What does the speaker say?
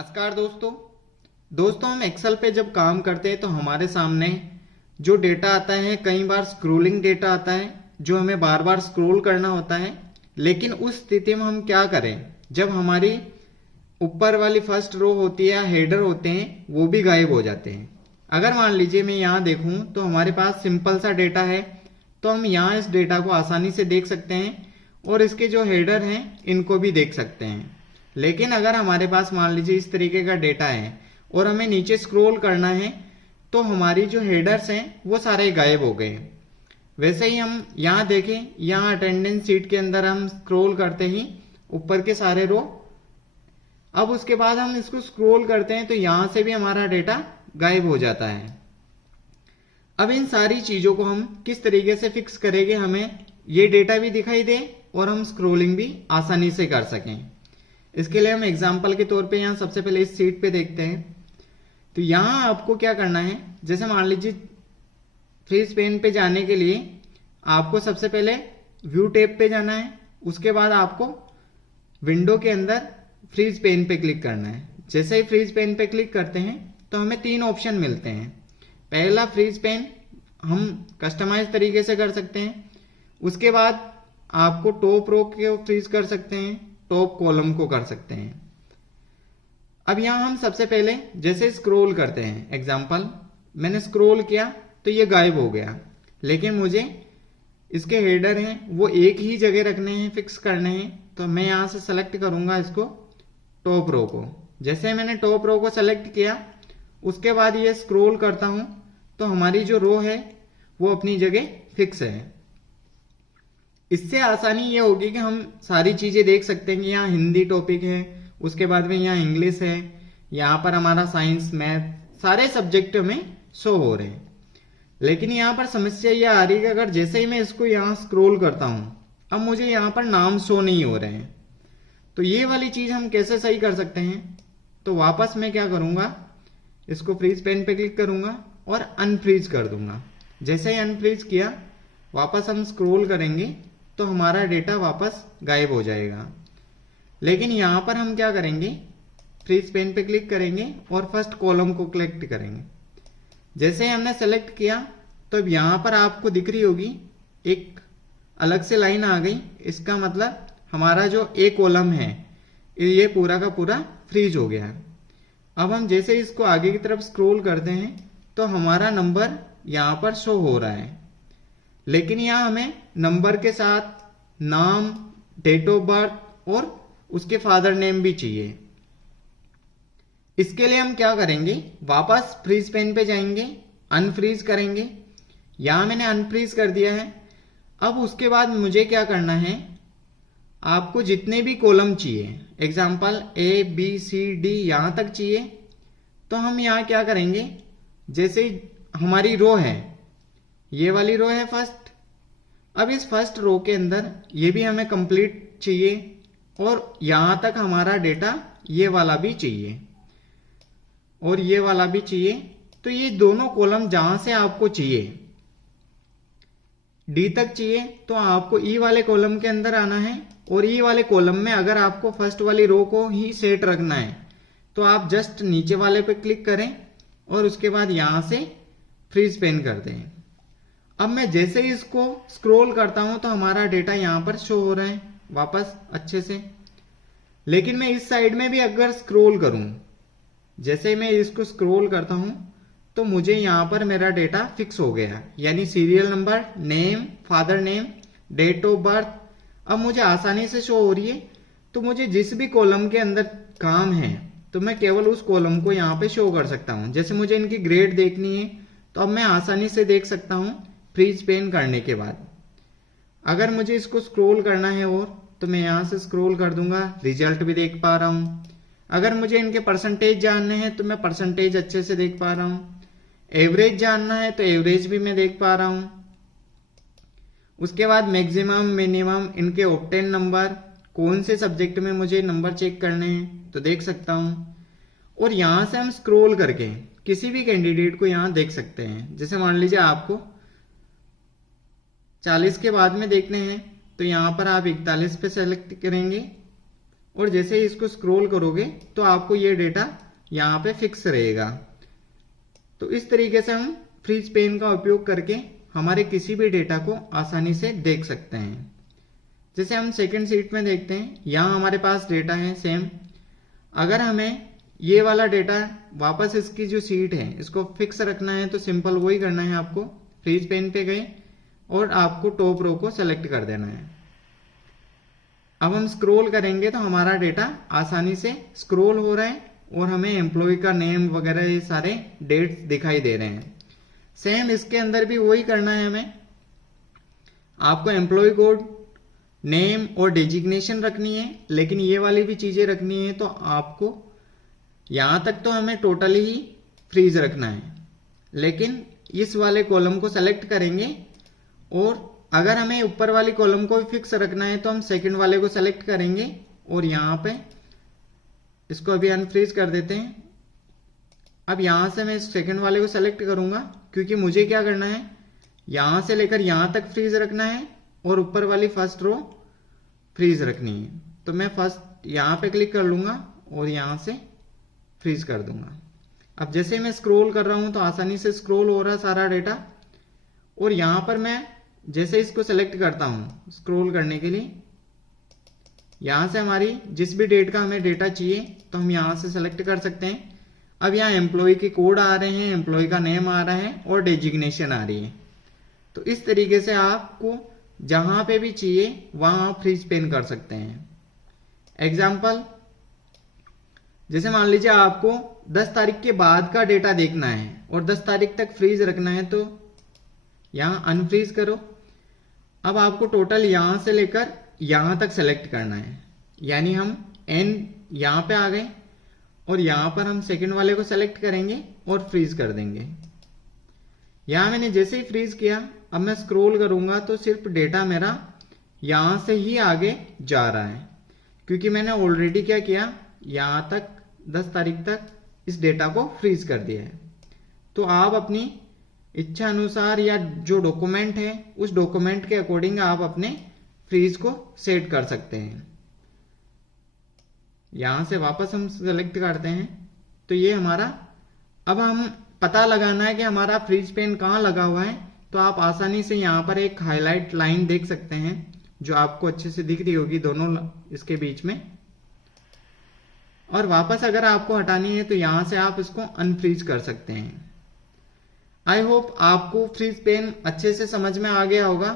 नमस्कार दोस्तों हम एक्सेल पे जब काम करते हैं तो हमारे सामने जो डेटा आता है कई बार स्क्रोलिंग डेटा आता है जो हमें बार बार स्क्रॉल करना होता है। लेकिन उस स्थिति में हम क्या करें जब हमारी ऊपर वाली फर्स्ट रो होती है या हेडर होते हैं वो भी गायब हो जाते हैं। अगर मान लीजिए मैं यहाँ देखूं तो हमारे पास सिंपल सा डेटा है तो हम यहाँ इस डेटा को आसानी से देख सकते हैं और इसके जो हेडर हैं इनको भी देख सकते हैं। लेकिन अगर हमारे पास मान लीजिए इस तरीके का डेटा है और हमें नीचे स्क्रॉल करना है तो हमारी जो हेडर्स हैं वो सारे गायब हो गए। वैसे ही हम यहाँ देखें, यहाँ अटेंडेंस सीट के अंदर हम स्क्रॉल करते ही ऊपर के सारे रो, अब उसके बाद हम इसको स्क्रॉल करते हैं तो यहां से भी हमारा डेटा गायब हो जाता है। अब इन सारी चीजों को हम किस तरीके से फिक्स करेंगे, हमें ये डेटा भी दिखाई दे और हम स्क्रॉलिंग भी आसानी से कर सकें। इसके लिए हम एग्जाम्पल के तौर पे यहाँ सबसे पहले इस सीट पे देखते हैं। तो यहाँ आपको क्या करना है, जैसे मान लीजिए फ्रीज पेन पे जाने के लिए आपको सबसे पहले व्यू टैब पे जाना है, उसके बाद आपको विंडो के अंदर फ्रीज पेन पे क्लिक करना है। जैसे ही फ्रीज पेन पे क्लिक करते हैं तो हमें तीन ऑप्शन मिलते हैं। पहला फ्रीज पेन हम कस्टमाइज तरीके से कर सकते हैं, उसके बाद आपको टॉप रो को फ्रीज कर सकते हैं, टॉप कॉलम को कर सकते हैं। अब यहां हम सबसे पहले जैसे स्क्रॉल करते हैं, एग्जांपल मैंने स्क्रॉल किया तो ये गायब हो गया, लेकिन मुझे इसके हेडर हैं वो एक ही जगह रखने हैं, फिक्स करने हैं। तो मैं यहां से सेलेक्ट करूंगा इसको टॉप रो को। जैसे मैंने टॉप रो को सेलेक्ट किया उसके बाद ये स्क्रॉल करता हूं तो हमारी जो रो है वो अपनी जगह फिक्स है। इससे आसानी ये होगी कि हम सारी चीजें देख सकते हैं कि यहाँ हिंदी टॉपिक है, उसके बाद में यहाँ इंग्लिश है, यहाँ पर हमारा साइंस मैथ सारे सब्जेक्ट में शो हो रहे हैं। लेकिन यहाँ पर समस्या ये आ रही है कि अगर जैसे ही मैं इसको यहाँ स्क्रॉल करता हूँ अब मुझे यहाँ पर नाम शो नहीं हो रहे हैं। तो ये वाली चीज हम कैसे सही कर सकते हैं, तो वापस मैं क्या करूंगा, इसको फ्रीज पेन पे क्लिक करूंगा और अनफ्रीज कर दूंगा। जैसे ही अनफ्रीज किया वापस हम स्क्रॉल करेंगे तो हमारा डेटा वापस गायब हो जाएगा। लेकिन यहां पर हम क्या करेंगे, फ्रीज पेन पे क्लिक करेंगे और फर्स्ट कॉलम को क्लिक करेंगे। जैसे ही हमने सेलेक्ट किया तो अब यहां पर आपको दिख रही होगी एक अलग से लाइन आ गई। इसका मतलब हमारा जो ए कॉलम है ये पूरा का पूरा फ्रीज हो गया है। अब हम जैसे इसको आगे की तरफ स्क्रॉल करते हैं तो हमारा नंबर यहां पर शो हो रहा है, लेकिन यहां हमें नंबर के साथ नाम, डेट ऑफ बर्थ और उसके फादर नेम भी चाहिए। इसके लिए हम क्या करेंगे, वापस फ्रीज पेन पे जाएंगे, अनफ्रीज करेंगे। यहां मैंने अनफ्रीज कर दिया है। अब उसके बाद मुझे क्या करना है, आपको जितने भी कॉलम चाहिए, example A B C D यहां तक चाहिए, तो हम यहां क्या करेंगे, जैसे हमारी रो है, ये वाली रो है फर्स्ट, अब इस फर्स्ट रो के अंदर ये भी हमें कंप्लीट चाहिए और यहां तक हमारा डेटा ये वाला भी चाहिए और ये वाला भी चाहिए। तो ये दोनों कॉलम जहां से आपको चाहिए, डी तक चाहिए, तो आपको ई वाले कॉलम के अंदर आना है और ई वाले कॉलम में अगर आपको फर्स्ट वाली रो को ही सेट रखना है तो आप जस्ट नीचे वाले पे क्लिक करें और उसके बाद यहां से फ्रीज पेन कर दें। अब मैं जैसे ही इसको स्क्रॉल करता हूं तो हमारा डेटा यहां पर शो हो रहा है वापस अच्छे से। लेकिन मैं इस साइड में भी अगर स्क्रॉल करूं, जैसे मैं इसको स्क्रॉल करता हूं तो मुझे यहां पर मेरा डेटा फिक्स हो गया, यानी serial number, name, father name, date of birth अब मुझे आसानी से शो हो रही है। तो मुझे जिस भी कॉलम के अंदर काम है तो मैं केवल उस कॉलम को यहाँ पे शो कर सकता हूँ। जैसे मुझे इनकी ग्रेड देखनी है तो अब मैं आसानी से देख सकता हूँ फ्रीज पेन करने के बाद। अगर मुझे इसको स्क्रॉल करना है और तो मैं यहाँ से स्क्रॉल कर दूंगा, रिजल्ट भी देख पा रहा हूँ। अगर मुझे इनके परसेंटेज जानने हैं तो मैं परसेंटेज अच्छे से देख पा रहा हूँ। एवरेज जानना है तो एवरेज भी मैं देख पा रहा हूँ। उसके बाद मैक्सिमम, मिनिमम, इनके ऑप्टेन नंबर, कौन से सब्जेक्ट में मुझे नंबर चेक करने हैं तो देख सकता हूँ। और यहां से हम स्क्रॉल करके किसी भी कैंडिडेट को यहां देख सकते हैं। जैसे मान लीजिए आपको 40 के बाद में देखने हैं तो यहां पर आप 41 पे सेलेक्ट करेंगे और जैसे ही इसको स्क्रॉल करोगे तो आपको ये डेटा यहाँ पे फिक्स रहेगा। तो इस तरीके से हम फ्रीज पेन का उपयोग करके हमारे किसी भी डेटा को आसानी से देख सकते हैं। जैसे हम सेकंड शीट में देखते हैं, यहाँ हमारे पास डेटा है सेम। अगर हमें ये वाला डेटा वापस इसकी जो शीट है इसको फिक्स रखना है तो सिंपल वही करना है आपको। फ्रीज पेन पे गए और आपको टॉप रो को सेलेक्ट कर देना है। अब हम स्क्रॉल करेंगे तो हमारा डेटा आसानी से स्क्रॉल हो रहा है और हमें एम्प्लॉय का नेम वगैरह ये सारे डेट्स दिखाई दे रहे हैं। सेम इसके अंदर भी वही करना है हमें। आपको एम्प्लॉय कोड, नेम और डेजिग्नेशन रखनी है, लेकिन ये वाली भी चीजें रखनी है। तो आपको यहां तक तो हमें टोटली ही फ्रीज रखना है, लेकिन इस वाले कॉलम को सेलेक्ट करेंगे और अगर हमें ऊपर वाली कॉलम को भी फिक्स रखना है तो हम सेकंड वाले को सेलेक्ट करेंगे और यहां पे इसको अभी अनफ्रीज कर देते हैं। अब यहां से मैं सेकंड वाले को सेलेक्ट करूंगा क्योंकि मुझे क्या करना है, यहां से लेकर यहां तक फ्रीज रखना है और ऊपर वाली फर्स्ट रो फ्रीज रखनी है। तो मैं फर्स्ट यहां पे क्लिक कर लूंगा और यहां से फ्रीज कर दूंगा। अब जैसे मैं स्क्रॉल कर रहा हूं तो आसानी से स्क्रॉल हो रहा है सारा डेटा। और यहां पर मैं जैसे इसको सेलेक्ट करता हूं स्क्रॉल करने के लिए, यहां से हमारी जिस भी डेट का हमें डेटा चाहिए तो हम यहां से सेलेक्ट कर सकते हैं। अब यहाँ एम्प्लॉय के कोड आ रहे हैं, एम्प्लॉय का नेम आ रहा है और डेजिग्नेशन आ रही है। तो इस तरीके से आपको जहां पे भी चाहिए वहां आप फ्रीज पेन कर सकते हैं। एग्जाम्पल, जैसे मान लीजिए आपको 10 तारीख के बाद का डेटा देखना है और 10 तारीख तक फ्रीज रखना है, तो यहां अनफ्रीज करो। अब आपको टोटल यहां से लेकर यहां तक सेलेक्ट करना है, यानी हम एन यहां पे आ गए और यहां पर हम सेकंड वाले को सेलेक्ट करेंगे और फ्रीज कर देंगे। यहां मैंने जैसे ही फ्रीज किया, अब मैं स्क्रॉल करूंगा तो सिर्फ डेटा मेरा यहां से ही आगे जा रहा है, क्योंकि मैंने ऑलरेडी क्या किया, यहां तक 10 तारीख तक इस डेटा को फ्रीज कर दिया है। तो आप अपनी इच्छा अनुसार या जो डॉक्यूमेंट है उस डॉक्यूमेंट के अकॉर्डिंग आप अपने फ्रीज को सेट कर सकते हैं। यहां से वापस हम सेलेक्ट करते हैं तो ये हमारा, अब हम पता लगाना है कि हमारा फ्रीज पेन कहां लगा हुआ है, तो आप आसानी से यहां पर एक हाईलाइट लाइन देख सकते हैं जो आपको अच्छे से दिख रही होगी दोनों इसके बीच में। और वापस अगर आपको हटानी है तो यहां से आप इसको अनफ्रीज कर सकते हैं। आई होप आपको फ्रीज पेन अच्छे से समझ में आ गया होगा।